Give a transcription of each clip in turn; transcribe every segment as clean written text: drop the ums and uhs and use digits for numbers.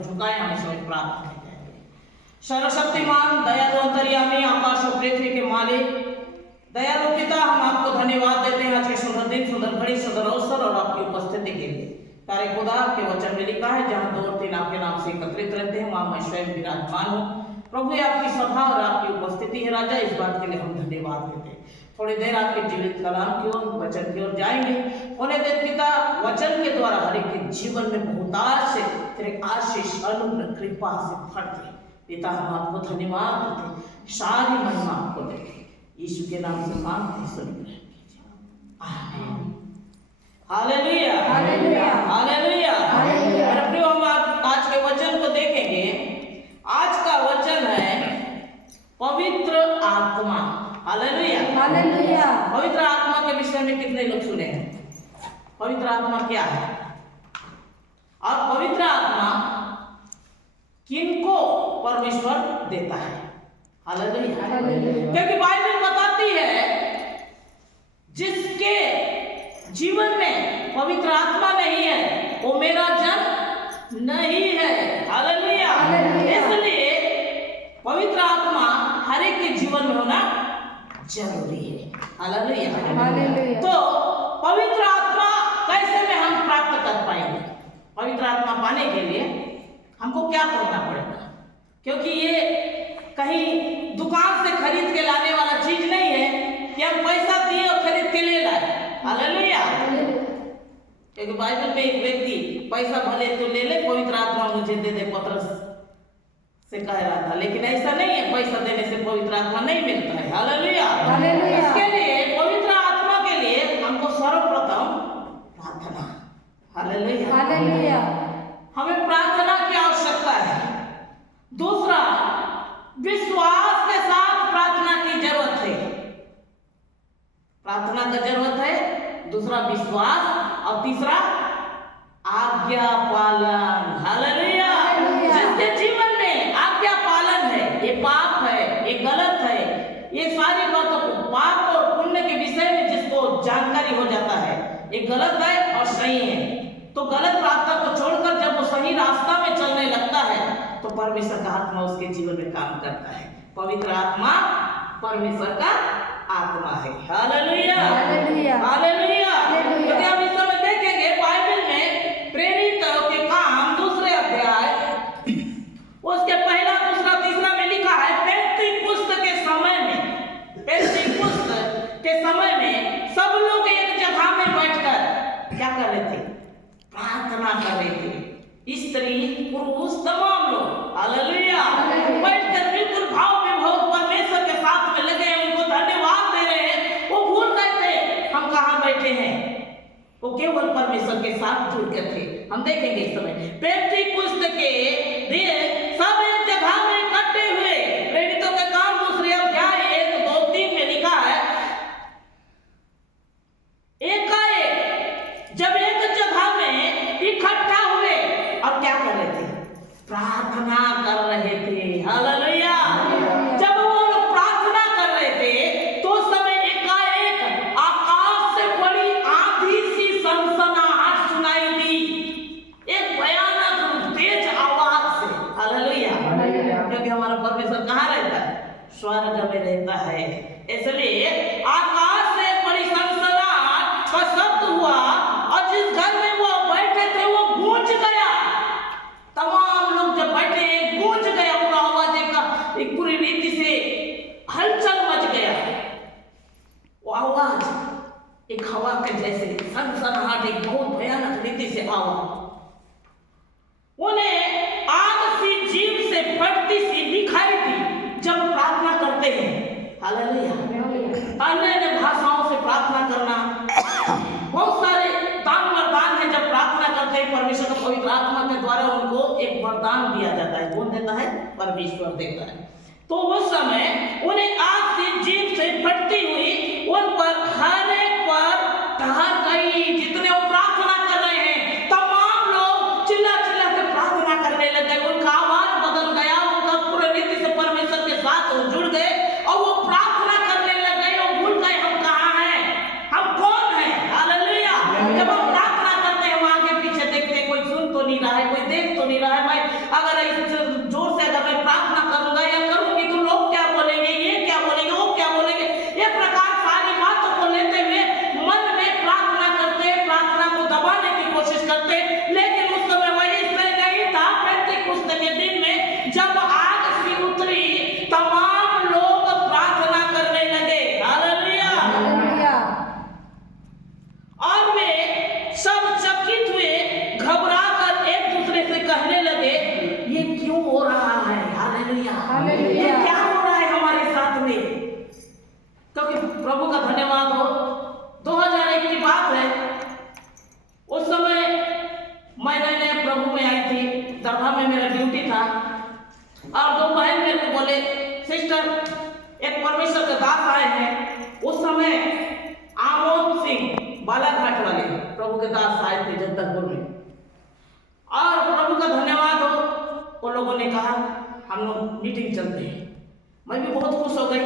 झुकाए हम इसमें प्रार्थना करेंगे। सर्वशक्तिमान दयालु अंतर्यामी आकाश और पृथ्वी के मालिक दयालु पिता, हम आपको धन्यवाद देते हैं आज के सुंदर दिन, सुंदर घड़ी, सुंदर अवसर और आपकी उपस्थिति के लिए। तारे खुदा के वचन में लिखा है, जहाँ 2 और 3 आपके नाम से एकत्रित रहते हैं वहां मैं स्वयं विराजमान हूँ। प्रभु आपकी सभा और आपकी उपस्थिति है राजा, इस बात के लिए हम धन्यवाद देते हैं। थोड़ी देर आपके जीवित कलाम की ओर, वचन की ओर जाएंगे। होने दे पिता, वचन के द्वारा हर एक के जीवन में बहुतायत से तेरे आशीष, अनुग्रह, कृपा से भरते पिता, हम आपको धन्यवाद देते हैं। सारी महिमा आपको देते हैं, यीशु के नाम से मांगते हैं, सुन ग्रहण कीजिए, आमीन। Hallelujah, hallelujah, hallelujah, hallelujah. मेरे प्रियो, हम आज के वचन को देखेंगे। आज का वचन है पवित्र आत्मा। Hallelujah, hallelujah. पवित्र आत्मा के विषय में कितने लोग सुने हैं? पवित्र आत्मा क्या है और पवित्र आत्मा किनको परमेश्वर देता है? हालेलुया, क्योंकि बाइबल बताती है जिसके जीवन में पवित्र आत्मा नहीं है वो मेरा जन नहीं है। हालेलुया। इसलिए पवित्र आत्मा हर एक के जीवन में होना जरूरी है। हालेलुया। तो पवित्र आत्मा कैसे में हम प्राप्त कर पाएंगे? पवित्र आत्मा पाने के लिए हमको क्या करना पड़ेगा? क्योंकि ये कहीं दुकान से खरीद के लाने वाला चीज नहीं है कि हम पैसा दिए और खरीद के ले लाए। हालेलुया। क्योंकि बाइबल में एक व्यक्ति पैसा भले तो ले ले, पवित्र आत्मा मुझे दे दे, पतरस से कह रहा था, लेकिन ऐसा नहीं है, पैसा देने से पवित्र आत्मा नहीं मिलता है। हालेलुया। इसके लिए पवित्र आत्मा के लिए हमको सर्वप्रथम प्रार्थना, हालेलुया, हालेलुया, हमें प्रार्थना की आवश्यकता है। दूसरा, विश्वास के साथ प्रार्थना की जरूरत है। प्रार्थना का जरूरत है, दूसरा विश्वास और तीसरा आज्ञा पालन। हालेलुया। जिसके जीवन में आज्ञा पालन है, ये पाप है, ये गलत है, ये सारी बातों को, पाप और पुण्य के विषय में जिसको जानकारी हो जाता है ये गलत है और सही है, तो गलत रास्ता को छोड़कर जब वो सही रास्ता में चलने लगता है तो परमेश्वर का आत्मा उसके जीवन में काम करता है। पवित्र आत्मा परमेश्वर का आत्मा है। Hallelujah, hallelujah, hallelujah. क्योंकि हम इस समय देखेंगे बाइबल में प्रेरितों के काम 2 अध्याय उसके पहला, दूसरा, तीसरा में लिखा है, पेंतीकुस्त के समय में, पेंतीकुस्त के समय में सब लोग एक जगह में बैठकर क्या कर रहे थे? प्रार्थना कर रहे थे। स्त्री, पुरुष, तमाम लोग, हालेलुया, बैठकर बिल्कुल भाव विभोर परमेश्वर के साथ में लगे, उनको धन्यवाद दे रहे हैं। वो भूल गए थे हम कहाँ बैठे हैं, वो केवल परमेश्वर के साथ जुड़ गए थे। हम देखेंगे इस समय पेंतीकुस्त के दिन सब एक जगह में इकट्ठे हुए। प्रेरितों के काम 2 अध्याय 1, 2, 3 में लिखा है, एकाएक जब एक जगह में इकट्ठा हुए और क्या कर रहे थे? प्रार्थना कर रहे थे। हालेलुया। जब वो लोग प्रार्थना कर रहे थे तो उस समय एकाएक आकाश से बड़ी आंधी सी सनसनाहट सुनाई दी, एक भयानक तेज आवाज से। हालेलुया। क्योंकि हमारा परमेश्वर कहाँ रहता है? स्वर्ग में रहता है। इसलिए आकाश से बड़ी सनसनाहट का शब्द हुआ और जिस घर में वो बैठे थे वो गूंज गया। तमाम लोग जब बैठे गूंज गया, पूरा आवाज एक पूरी रीति से हलचल मच गया। वो आवाज एक हवा के जैसे सनसनाहट, एक बहुत भयानक रीति से आवाज। उन्हें आग सी जीभ से फटती सी दिखाई दी जब प्रार्थना करते हैं। हालेलुया। अन्य भाषाओं से प्रार्थना करना, बहुत सारे दान वरदान है। जब प्रार्थना करते हैं परमेश्वर को पवित्र आत्मा के द्वारा उनको एक वरदान दिया जाता है। कौन देता है? परमेश्वर देता है। तो उस समय उन्हें आग से जीभ से फटती हुई उन पर हर एक पर ठहर गई। जितने वो प्रार्थना कर रहे हैं तमाम लोग चिल्ला चिल्ला के प्रार्थना करने लगे। उनका आवाज बदल गया, उनका पूरे रीति से परमेश्वर के साथ जुड़ गए और वो प्रार्थना करने लग गए। वो भूल गए हम कहाँ हैं, हम कौन हैं। हालेलुया। जब हम प्रार्थना करते हैं हम आगे पीछे देखते, कोई सुन तो नहीं रहा है, कोई देख तो नहीं रहा है, भाई अगर इस जोर से अगर मैं प्रार्थना करूंगा या करूंगी तो लोग क्या बोलेंगे, ये क्या बोलेंगे, वो क्या बोलेंगे, ये प्रकार सारी बातों को लेते हुए मन में प्रार्थना करते, प्रार्थना को दबाने की कोशिश करते। लेकिन उस समय वही इसलिए नहीं था। पेंटेकोस्त के दिन में जब आग सी उतरी, तमाम लोग प्रार्थना करने लगे। हालेलुया। और वे सब चकित हुए, घबरा कर एक दूसरे से कहने लगे, ये क्यों हो रहा है? हालेलुया। ये क्या हो रहा है हमारे साथ में? क्योंकि प्रभु का धन्यवाद हो, 2001 की बात है। उस समय मैं नए प्रभु में आई थी, दरभा में मेरा ड्यूटी था। और दो बहन मेरे को बोले, सिस्टर एक परमेश्वर के दास आए हैं। उस समय आमोद सिंह बालाघाट वाले प्रभु के दास आए थे जगदलपुर में। और प्रभु का धन्यवाद हो, उन लोगों ने कहा हम लोग मीटिंग चलते हैं। मैं भी बहुत खुश हो गई,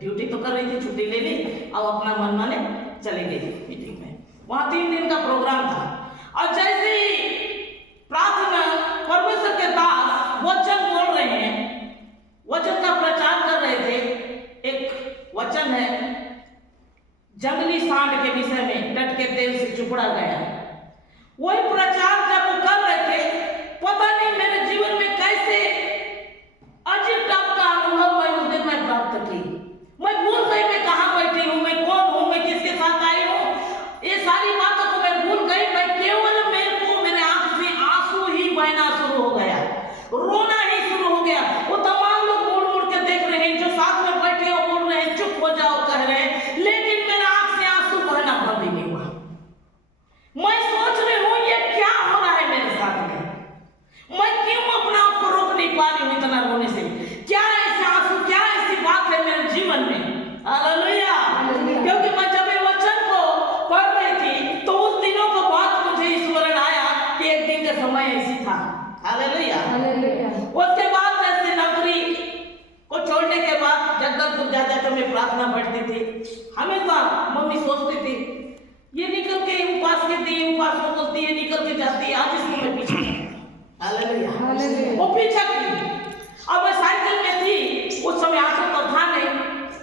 ड्यूटी तो कर रही थी, छुट्टी ले ली और अपना मन माने चले गए मीटिंग में। वहाँ 3 दिन का प्रोग्राम था। और जैसे ही प्रार्थना परमेश्वर के दास वचन बोल रहे हैं, वचन का प्रचार कर रहे थे। एक वचन है जंगली सांड के विषय में, डट के तेल से चुपड़ा गया। वही प्रचार जब वो कर रहे थे, पता नहीं मेरे जीवन में कैसे अजीब टाइप का अनुभव मैं उस दिन में प्राप्त की। मैं भूल गई मैं कहाँ बैठी हूँ, मैं कौन हूँ, मैं किसके साथ आई हूँ। ये सारी बातों को मैं भूल गई। मैं केवल मेरे आंख से आंसू ही बहना शुरू हो गया, रोना ही शुरू हो गया। वो तमाम लोग मुड़ मुड़ के देख रहे हैं, जो साथ में बैठे हो बोल रहे हैं चुप हो जाओ कह रहे हैं, लेकिन मेरा आंख से आंसू बहना बंद ही नहीं हुआ। मैं सोच रही हूँ ये क्या हो रहा है मेरे साथ में, मैं क्यों अपना आप को रोक नहीं पा रही हूँ इतना रोने से। क्या ऐसे आंसू, क्या ऐसी बात है मेरे जीवन में। हालेलुया। क्योंकि मैं जब ये वचन को पढ़ रही थी तो उस दिनों को बाद मुझे स्मरण आया कि एक दिन का समय ऐसी था। हालेलुया। उसके बाद जैसे नौकरी को छोड़ने के बाद जगदलपुर जाता तो मैं प्रार्थना पढ़ती थी। हमेशा मम्मी सोचती थी ये निकल के उपास करती है, उपास करती है, निकल के जाती है, आज इसको मैं पीछे। हालेलुया। वो पीछे की। अब मैं साइकिल में थी, उस समय आंसू तो था नहीं,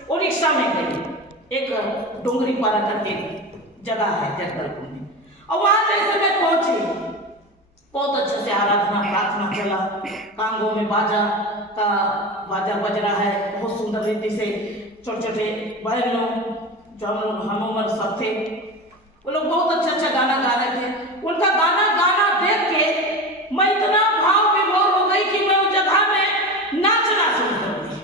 और रिक्शा में गई। एक डोंगरी पारा करके जगह है जगदलपुर में, और वहां जैसे मैं पहुंची, बहुत अच्छे से आराधना प्रार्थना चला। कांगों में बाजा बज रहा है, बहुत सुंदर रीति से। छोटे छोटे बहन लोग जो हम उम्र सब थे, वो लोग बहुत अच्छा गाना गा रहे थे। उनका गाना देख के मैं इतना भाव विभोर हो गई कि मैं उस जगह में नाचना शुरू कर दी।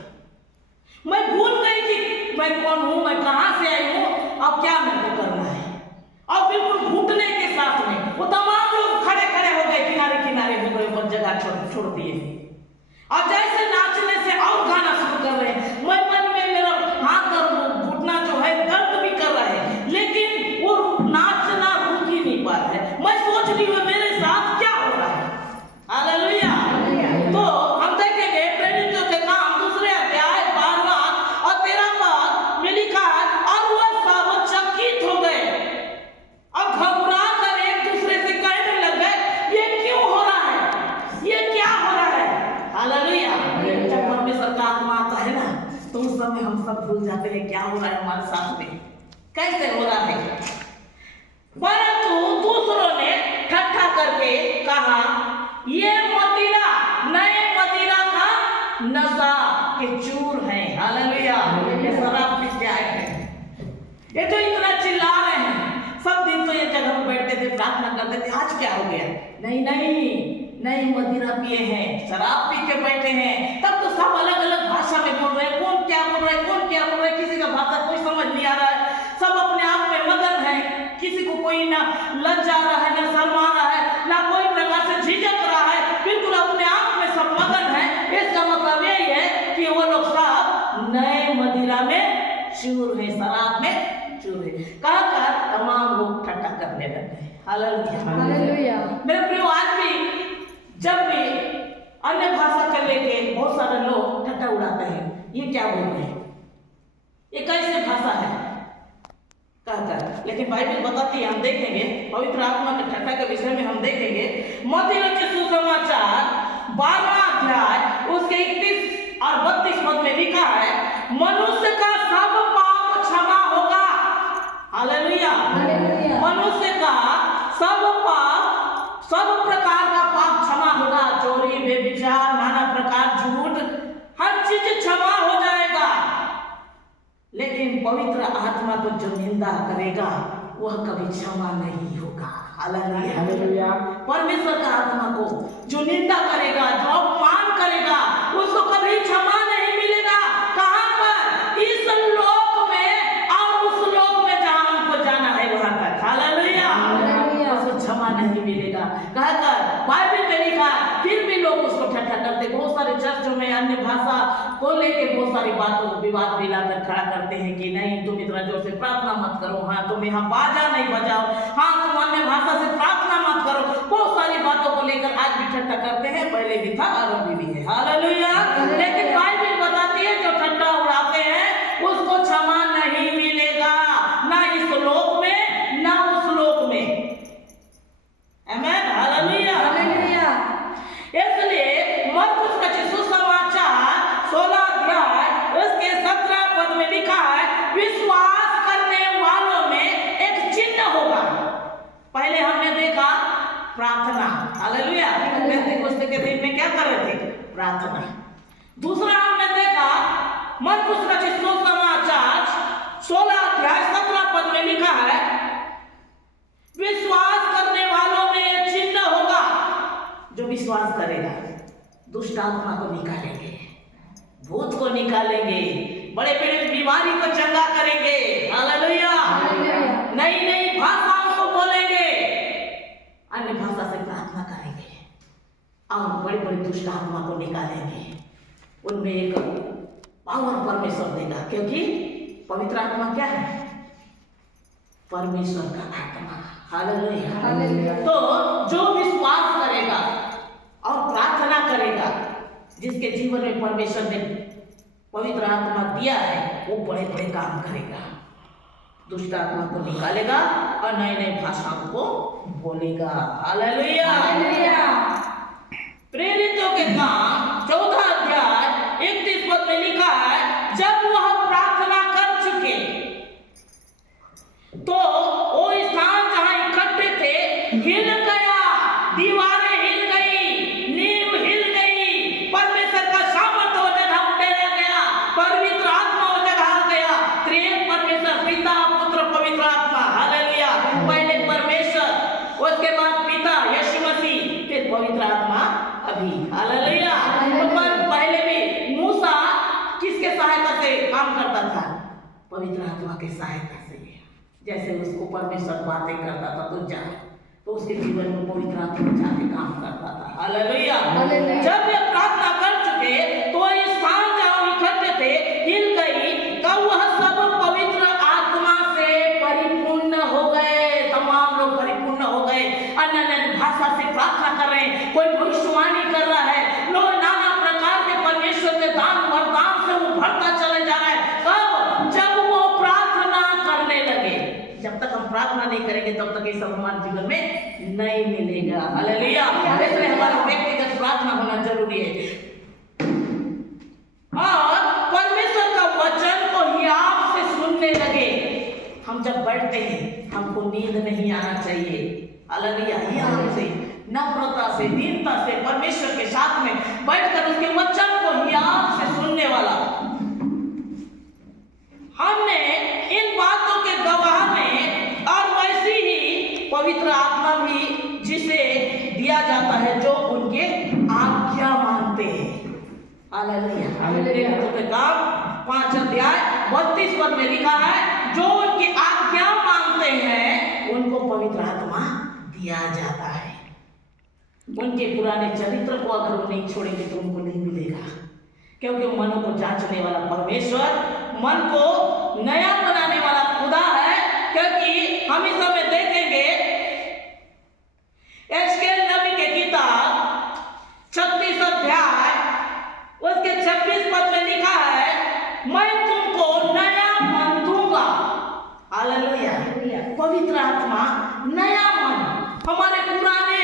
मैं भूल गई कि मैं कौन हूँ, मैं कहाँ से आई हूँ, अब क्या मेरे को करना है। और बिल्कुल घुटने के साथ में वो तमाम लोग खड़े हो गए, किनारे हो गए, ऊपर जगह छोड़ दिए। और जैसे नाचने से और गाना शुरू कर रहे हैं, मैं मन में मेरा हाथ और घुटना जो है दर्द भी कर रहा है, लेकिन वो नाचना रुक ही नहीं पा रहा है। मैं सोच रही हूँ मेरे साथ क्या हो रहा है। हालेलुया। तो हम देखेंगे प्रेरितों के काम 2 अध्याय 12वां और 13 पद में लिखा है, और वह सब चकित हो गए और घबरा कर एक दूसरे से कहने लग गए, ये क्यों हो रहा है, ये क्या हो रहा है। हालेलुया। जब परमेश्वर का आत्मा आता है ना, तो उस समय हम सब भूल जाते हैं क्या हो रहा है हमारे साथ में, कैसे हो रहा है। परंतु दूसरों ने ठट्ठा करके कहा, ये मदिरा नए मदिरा का नशा के चूर है। हालेलुया। ये शराब पी के आए हैं, ये तो इतना चिल्ला रहे हैं। सब दिन तो ये जगह पर बैठते थे, प्रार्थना करते थे, आज क्या हो गया। नई मदिरा पिए हैं, शराब पी के बैठे हैं। तब तो सब अलग अलग भाषा में बोल रहे हैं, कौन क्या बोल रहा है, किसी का भाषा कोई समझ नहीं आ रहा है। सब अपने आप में मगन है, किसी को कोई ना लज्जा रहा है, ना शर्मा रहा है, ना कोई प्रकार से झिझक रहा है, बिल्कुल अपने आप में सब मगन है। इसका मतलब यही है कि वो लोग सब नए मदिरा में चूर है, शराब में चूर है। कहकर तमाम लोग ठट्ठा करने लगे। हालेलुया। मेरे प्रियो, आज भी जब भी अन्य भाषा के लेके बहुत सारे लोग ठट्ठा उड़ाते हैं, ये क्या बोल रहे हैं, ये कैसे भाषा है कहकर। लेकिन बाइबल बताती है, हम देखेंगे पवित्र आत्मा के ठट्ठा के विषय में हम देखेंगे। मत्ती रचित सुसमाचार मनुष्य का सब पाप, सब प्रकार का पाप क्षमा होगा। चोरी, बेविचार, नाना प्रकार झूठ, हर चीज क्षमा हो जाएगा। लेकिन पवित्र आत्मा को जो निंदा करेगा वह कभी क्षमा नहीं होगा। हालेलुया। परमेश्वर का आत्मा को जो निंदा करेगा, जो अपमान करेगा, उसको कभी क्षमा नहीं मिलेगा। कहां पर? इस लोक में और उस लोक में जहां हमको जाना है वहां तक। हालेलुया। उसको क्षमा नहीं मिलेगा कहकर बाइबल में लिखा। फिर भी लोग उसको ठट्ठा करते। बहुत सारे चर्चों में अन्य भाषा को लेके बहुत सारी बातों विवाद मिलाकर खड़ा करते हैं कि नहीं तुम इतना जोर से प्रार्थना मत करो, हाँ तुम यहाँ बाजा नहीं बजाओ, हाँ तुम अन्य भाषा से प्रार्थना मत करो। बहुत सारी बातों को लेकर आज भी ठट्ठा करते हैं, पहले भी था और अभी भी है। हालेलुया। लेकिन बाइबल बताती है जो ठट्ठा उड़ाते हैं उसको क्षमा नहीं मिलेगा, ना इस लोक में ना उस लोक में। आमीन। हालेलुया। इसलिए मरकुस का सुसमाचार 16 अध्याय उसके 17 पद में लिखा है, विश्वास करने वालों में एक चिन्ह होगा। पहले हमने देखा प्रार्थना। हालेलुया। पेंतीकोस्ते के दिन में क्या कर रहे थे? प्रार्थना। दूसरा हमने देखा मरकुस का सुसमाचार 16 अध्याय 17 पद में लिखा है, विश्वास करने वालों में एक चिन्ह होगा। जो विश्वास करेगा दुष्ट आत्मा को निकालेंगे, भूत को निकालेंगे, बड़े बड़े बीमारी को चंगा करेंगे। हालेलुया। नई नई भाषाओं को बोलेंगे, अन्य भाषा से प्रार्थना करेंगे और बड़े बड़े दुष्ट आत्मा को निकालेंगे। उनमें एक पावर परमेश्वर देगा, क्योंकि पवित्र आत्मा क्या है? परमेश्वर का आत्मा। हालेलुया। तो जो विश्वास करेगा और प्रार्थना करेगा, जिसके जीवन में परमेश्वर ने पवित्र आत्मा दिया है, वो बड़े बड़े काम करेगा। दुष्ट आत्मा को निकालेगा और नए नए भाषाओं को बोलेगा। हालेलुया। प्रेरितों के काम 14 अध्याय 31 पद में लिखा है, जब वह प्रार्थना कर चुके तो वो स्थान जहां इकट्ठे थे हिल गया, दीवारें हिल गई, नींव हिल गई, परमेश्वर का सामर्थ्य वो जगह उठेरा गया, पवित्र आत्मा वो जगह गया। त्रिएक परमेश्वर, पिता, पुत्र, पवित्र आत्मा। हालेलुया। पहले परमेश्वर, उसके बाद पिता यीशु मसीह, फिर पवित्र आत्मा अभी। हालेलुया। पहले भी मूसा किसके सहायता से काम करता था? पवित्र आत्मा के सहायता से। जैसे उसको परमेश्वर बातें करता था तो उसके जीवन में पवित्र आत्मा जाके काम करता था। हालेलुया। जब वे प्रार्थना कर चुके तो इस स्थान जहां इकट्ठे थे हिल गई, तब वह सब पवित्र आत्मा से परिपूर्ण हो गए। तमाम लोग परिपूर्ण हो गए, अन्य अन्य भाषा से प्रार्थना कर रहे हैं, कोई भविष्यवाणी कर रहा है, लोग नाना प्रकार के परमेश्वर के दान वरदान से वो भरता चले जा रहा है। कब? जब वो प्रार्थना करने लगे। जब तक हम प्रार्थना नहीं करेंगे तब तक ये सब हमारे जीवन में नहीं मिलेगा। हालेलुया। इसलिए हमारा व्यक्तिगत प्रार्थना होना जरूरी है और परमेश्वर का वचन को हियाव से सुनने लगे। हम जब बैठते हैं हमको नींद नहीं आना चाहिए। हालेलुया। हियाव से, नम्रता से, दीनता से परमेश्वर के साथ में बैठकर उसके वचन को हियाव से सुनने वाला। हमने इन बातों के गवाह में और वैसी ही पवित्र आत्मा भी जिसे दिया जाता है जो उनके आज्ञा मानते हैं। हालेलुया। तो काम 5 अध्याय 32 पद में लिखा है, जो उनकी आज्ञा मानते हैं उनको पवित्र आत्मा दिया जाता है। उनके पुराने चरित्र को अगर वो नहीं छोड़ेंगे तो उनको नहीं मिलेगा, क्योंकि मनों को जांचने वाला परमेश्वर मन को नया बनाने वाला खुदा है। क्योंकि हम इस समय देखेंगे एस्केल नबी के किताब 36 अध्याय उसके 26 पद में लिखा है, मैं तुमको नया मन दूंगा। हालेलुया। पवित्र आत्मा नया मन, हमारे पुराने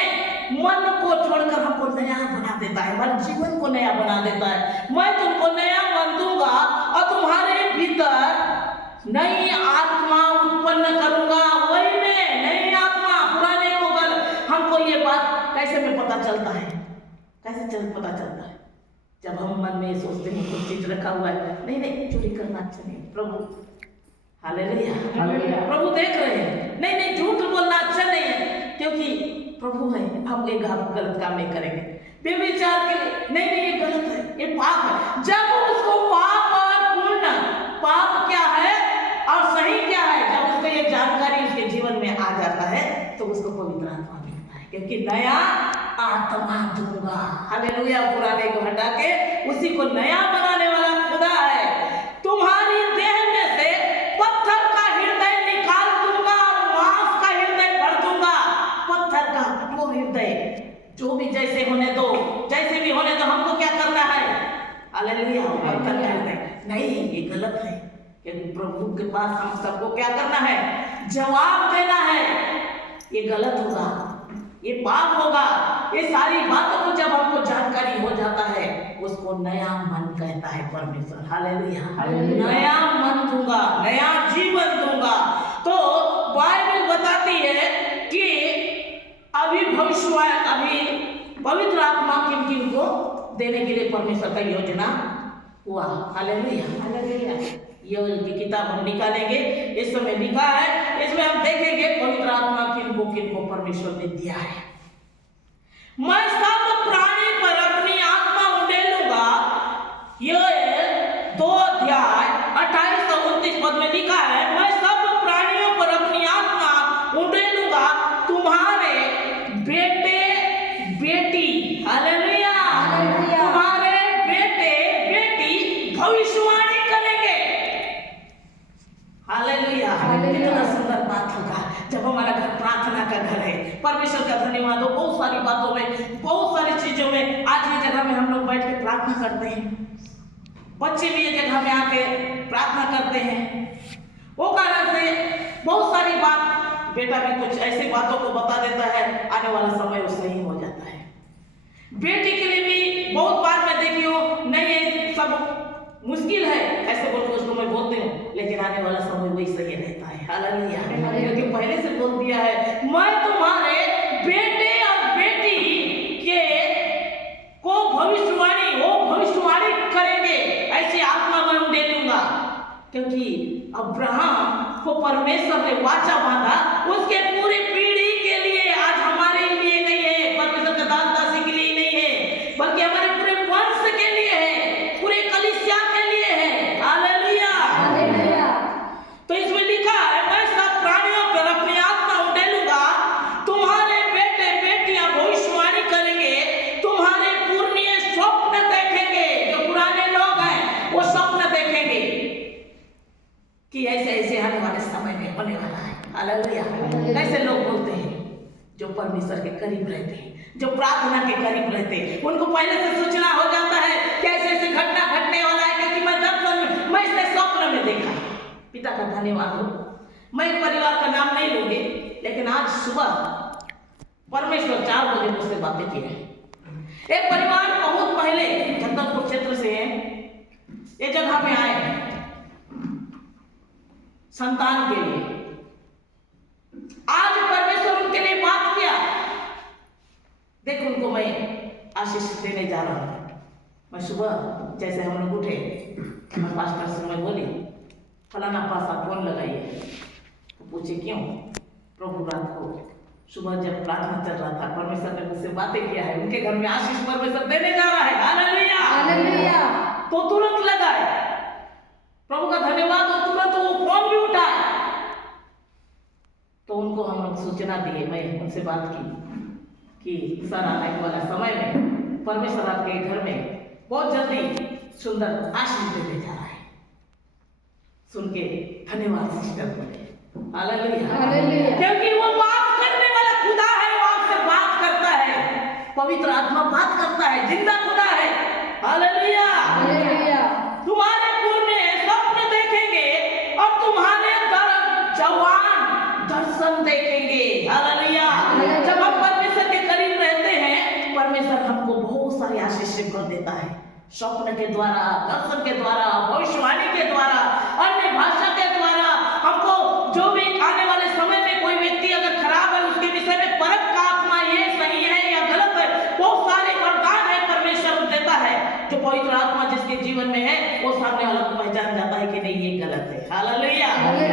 मन को छोड़कर हमको नया बना देता है, हमारे जीवन को नया बना देता है। मैं तुमको नया मन दूंगा और तुम्हारे भीतर नई आत्मा उत्पन्न करूंगा। वही मैं नई ऐसे पता चलता है जब हम मन में सोचते हैं कुछ चीज रखा हुआ है, नहीं नहीं चोरी करना अच्छा नहीं, प्रभु हालेलुया, प्रभु देख रहे हैं, नहीं नहीं झूठ बोलना अच्छा नहीं है, क्योंकि प्रभु है, हम एक गलत काम नहीं करेंगे। व्यभिचार के लिए नहीं नहीं ये गलत है, ये पाप है। जब उसको पाप और पूर्ण, पाप क्या है और सही क्या है, जब उसको ये जानकारी उसके जीवन में आ जाता है तो उसको पवित्र आत्मा मिलता है, क्योंकि नया आत्मा दूंगा। हालेलुया, पुराने को हटा के उसी को नया बनाने वाला खुदा है। तुम्हारी देह में से पत्थर का हृदय निकाल दूंगा और मांस का हृदय भर दूंगा। पत्थर का वो हृदय जो भी जैसे होने दो, जैसे भी होने दो, हमको क्या करना है? हालेलुया, पत्थर का हृदय नहीं, ये गलत है, क्योंकि प्रभु के पास हम सबको क्या करना है? जवाब देना है। ये गलत होगा, ये पाप होगा। ये सारी बातों को जब हमको जानकारी हो जाता है, उसको नया मन कहता है परमेश्वर। हालेलुया, नया मन दूंगा, नया जीवन दूंगा। तो बाइबल बताती है कि अभी पवित्र आत्मा किन को देने के लिए परमेश्वर का योजना हुआ। हालेलुया, योएल की किताब हम निकालेंगे, इस समय लिखा है, इसमें हम देखेंगे पवित्र आत्मा किन को परमेश्वर ने दिया है। मैं सब प्राणी पर अपनी आत्मा उंडेलूंगा। योएल 2:28-29 पद में लिखा है, मैं सब प्राणियों पर अपनी आत्मा उंडेलूंगा, तुम्हारे बेटे बेटी, हालेलुया, तुम्हारे बेटे बेटी भविष्यवाणी करेंगे। हालेलुया, कितना सुंदर बात होगा जब हमारा घर प्रार्थना का घर है। परमेश्वर का धन्यवाद हो, बहुत सारी बातों में, बहुत सारी चीजों में आज की जगह में हम लोग बैठ के प्रार्थना करते हैं। बच्चे भी ये जगह में आके प्रार्थना करते हैं। वो कारण से बहुत सारी बात, बेटा भी कुछ ऐसी बातों को बता देता है, आने वाला समय वो सही हो जाता है। बेटी के लिए भी बहुत बार मैं देखी हूँ, नहीं ये सब मुश्किल है ऐसे बोल के उसको मैं बोलती हूँ, लेकिन आने वाला समय वही सही रहता है। हालेलुया, क्योंकि पहले से बोल दिया है, मैं तुम्हारे बेटे और बेटी के को भविष्यवाणी करेंगे, ऐसी आत्मा मैं उन्हें दूंगा। क्योंकि अब्राहम को परमेश्वर ने वाचा बांधा, उसके पूरी पीढ़ी के लिए, आज हमारे लिए नहीं है, परमेश्वर का दास दासी के लिए नहीं है, बल्कि हमारे पूरे वंश के लिए है, पूरे कलीसिया के लिए है। हालेलुया, तो इसमें लिखा है, मैं सब प्राणियों पर अपनी आत्मा उंडेलूंगा, तुम्हारे बेटे बेटियां भविष्यवाणी करेंगे, तुम्हारे पुरनिये स्वप्न देखेंगे। जो पुराने लोग हैं वो स्वप्न देखेंगे कि ऐसे ऐसे आने वाले समय में होने वाला है। हालेलुया, कैसे लोग बोलते हैं जो परमेश्वर के करीब रहते हैं, जो प्रार्थना के करीब रहते हैं, उनको पहले से सूचना हो जाता है कि ऐसे ऐसे घटना घटने वाला है, क्योंकि मैं इसे स्वप्न में देखा। पिता का धन्यवाद हो। मैं एक परिवार का नाम नहीं लूंगी, लेकिन आज सुबह परमेश्वर 4 बजे मुझसे बातें की है। एक परिवार बहुत पहले जगदलपुर क्षेत्र से है, ये जगह में आए संतान के लिए। आज परमेश्वर उनके लिए बात किया। देख, उनको मैं आशीष देने जा रहा हूं। मैं सुबह जैसे हम लोग उठे, मैं पास्टर से मैं बोली, फलाना पासा फोन लगाइए। तो पूछे क्यों? प्रभु रात को सुबह जब प्रार्थना चल रहा था, परमेश्वर ने मुझसे बातें किया है, उनके घर में आशीष परमेश्वर देने जा रहा है। Hallelujah, hallelujah. तो तुरंत लगाए, प्रभु का धन्यवाद हो, तुरंत वो फोन भी उठाए। तो उनको हम लोग सूचना दिए, मैं उनसे बात की कि सर आने वाला समय में परमेश्वर आपके घर में बहुत जल्दी सुंदर आशीष देने जा रहा है। सुन के धन्यवाद सिस्टर बोले। हालेलुया, क्योंकि वो बात करने वाला खुदा है, वो आपसे बात करता है, पवित्र आत्मा बात करता है, जिंदा खुदा है। Hallelujah, hallelujah. तुम्हारे पुरनिये स्वप्न देखेंगे और तुम्हारे जवान दर्शन देखेंगे। हालेलुया, जब हम परमेश्वर के करीब रहते हैं, परमेश्वर हमको बहुत सारी आशीष भर देता है, स्वप्न के द्वारा, दर्शन के द्वारा, भविष्यवाणी के द्वारा, अन्य भाषा के द्वारा। हमको जो भी आने वाले समय में कोई व्यक्ति अगर खराब है, उसके विषय में परख का आत्मा ये सही है या गलत है, बहुत सारे वरदान है जो पवित्र आत्मा जिसके जीवन में है वो सामने वाला को पहचान जाता है कि नहीं ये गलत है। हालेलुया।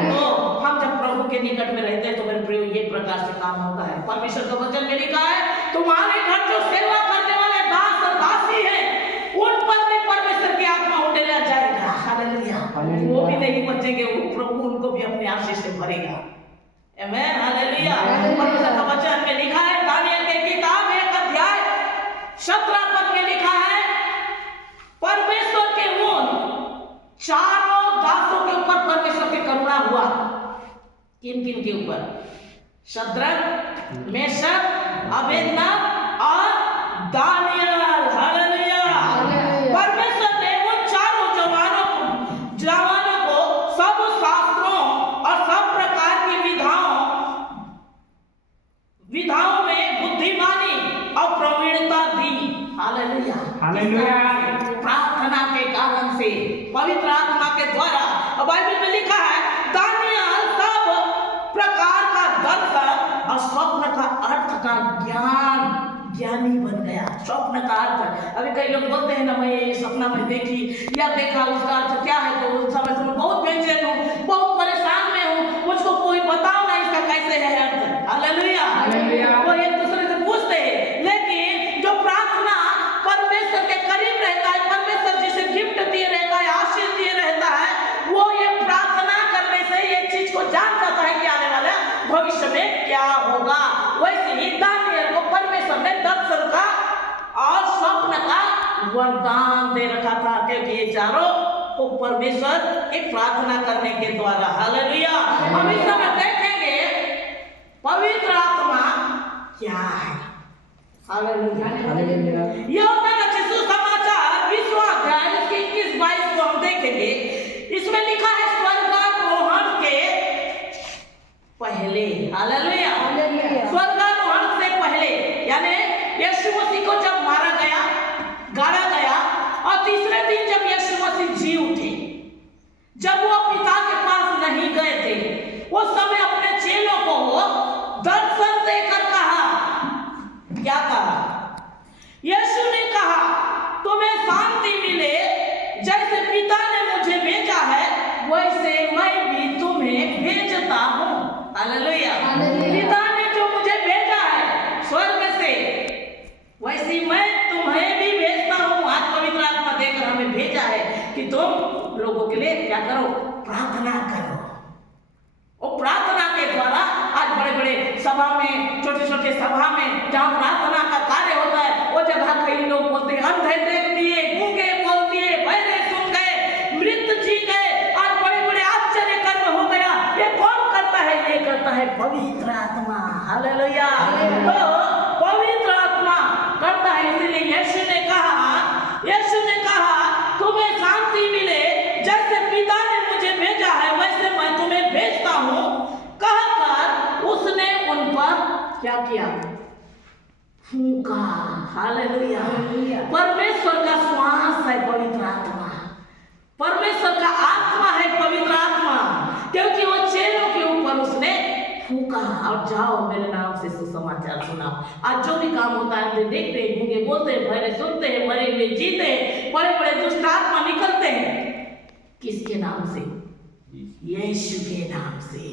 तो हम जब प्रभु के निकट में रहते हैं तो मेरे प्रियो ये प्रकार से काम होता है। परमेश्वर का वचन में लिखा है तुम्हारे घर जो सेवा करने वाले दास और दासी हैं उन पर भी परमेश्वर की आत्मा उड़ेला जाएगा। हालेलुया। वो भी नहीं बचेंगे, वो प्रभु उनको भी अपने आशीष से भरेगा। आमेन। हालेलुया। परमेश्वर का वचन में लिखा है दानियेल की किताब 1 अध्याय 17 पद में लिखा है परमेश्वर के उन चारों दासों के ऊपर परमेश्वर की करुणा हुआ। किन किन के ऊपर? शद्रक, मेशक, अबेदनगो और दानियेल। हालेलुया। परमेश्वर ने उन चारों जवानों को सब शास्त्रों और सब प्रकार की विधाओं में बुद्धिमानी और प्रवीणता दी। हालेलुया। प्रार्थना के कारण से, पवित्र आत्मा के द्वारा। और बाइबल में लिखा है दानियेल सब प्रकार का दर्शन और स्वप्न का अर्थ का ज्ञानी बन गया। स्वप्न का अर्थ, अभी कई लोग बोलते हैं ना मैं ये सपना में देखी या देखा, उसका अर्थ क्या है? तो उस समय से मैं बहुत बेचैन हूँ, बहुत परेशान में हूँ, मुझको कोई बताओ ना इसका कैसे है अर्थ। हालेलुया। वो एक दूसरे से पूछते हैं, लेकिन जो प्रार्थना परमेश्वर के करीब रहता है, परमेश्वर जिसे गिफ्ट दिए रहता है, आशीष दिए रहता है, वो ये प्रार्थना करने से ये चीज को जान जाता है कि आने वाला भविष्य में क्या होगा। वैसे ही दानियेल को परमेश्वर ने दर्शन का और स्वप्न का वरदान दे रखा था, क्योंकि ये चारों को परमेश्वर की प्रार्थना करने के द्वारा। हालेलुया। हम इस समय देखेंगे पवित्र आत्मा क्या है। हालेलुया। यूहन्ना रचित सुसमाचार 20वां अध्याय 21-22 को हम देखेंगे। इसमें लिखा है स्वर्गारोहण के पहले। हालेलुया। स्वर्गारोहण से पहले यानी यीशु मसीह को जब मारा गया, गाड़ा गया और तीसरे दिन जब यीशु मसीह जी उठे, जब वो पिता के पास नहीं गए थे, वो समय अपने चेलों को वो दर्शन देकर कहा, क्या कहा? यीशु ने कहा तुम्हें शांति मिले, जैसे पिता ने मुझे भेजा है वैसे मैं भी तुम्हें भेजता हूँ। हालेलुया। पिता ने जो मुझे भेजा है स्वर्ग से, वैसे मैं तुम्हें भी भेजता हूँ। आज पवित्र आत्मा देकर हमें भेजा है कि तुम लोगों के लिए क्या करो? प्रार्थना करो। और प्रार्थना के द्वारा आज बड़े बड़े सभा में, छोटे छोटे सभा में जहाँ प्रार्थना का कार्य होता है, वो जगह कई लोग बोलते हैं अंधे देख दिए, गूंगे बोल दिए, बहरे सुन गए, मृत जी गए, आज बड़े बड़े आश्चर्य कर्म हो गया। ये कौन करता है? ये करता है पवित्र आत्मा। हालेलुया। तो पवित्र आत्मा करता है। इसलिए यीशु ने कहा तुम्हें शांति मिले, जैसे पिता ने मुझे भेजा है वैसे मैं तुम्हें भेजता हूँ कहकर उसने उन पर क्या किया? फूंका। हालेलुया। परमेश्वर का श्वास है पवित्र आत्मा, परमेश्वर का आत्मा है पवित्र आत्मा, क्योंकि वो चेलों के ऊपर उसने फूंका और जाओ मेरे नाम से सुसमाचार सुनाओ। आज जो भी काम होता है हम देखते हैं, गूंगे बोलते हैं, बहरे सुनते हैं, मरे हुए जीते हैं, बड़े बड़े दुष्ट आत्मा निकलते हैं। किसके नाम से? यीशु के नाम से,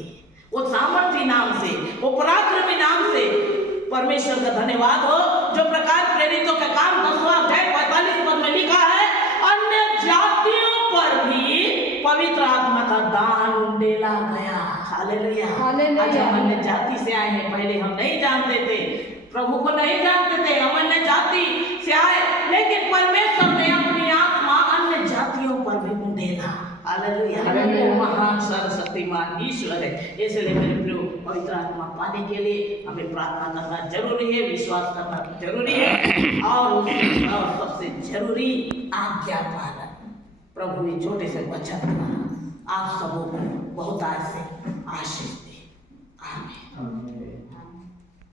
वो सामर्थी नाम से, वो पराक्रमी नाम से। परमेश्वर का धन्यवाद हो। जो प्रकार प्रेरितों का काम 10वां अध्याय 45 पद में लिखा है अन्य जातियों पर भी पवित्र आत्मा का दान डाला गया। हालेलुया। आज हम अन्य जाति से आए हैं, पहले हम नहीं जानते थे, प्रभु को नहीं जानते थे, हम अन्य जाति से आए, लेकिन परमेश्वर ने अपनी आत्मा अन्य जातियों पर भी उंडेला। हालेलुया। महान सर्वशक्तिमान ईश्वर है। इसलिए मेरे प्रियो पवित्र आत्मा पाने के लिए हमें प्रार्थना करना जरूरी है, विश्वास करना जरूरी है, और सबसे जरूरी आज्ञा पालन। प्रभु ये छोटे से वचन द्वारा आप सबों को बहुत आज से आशीष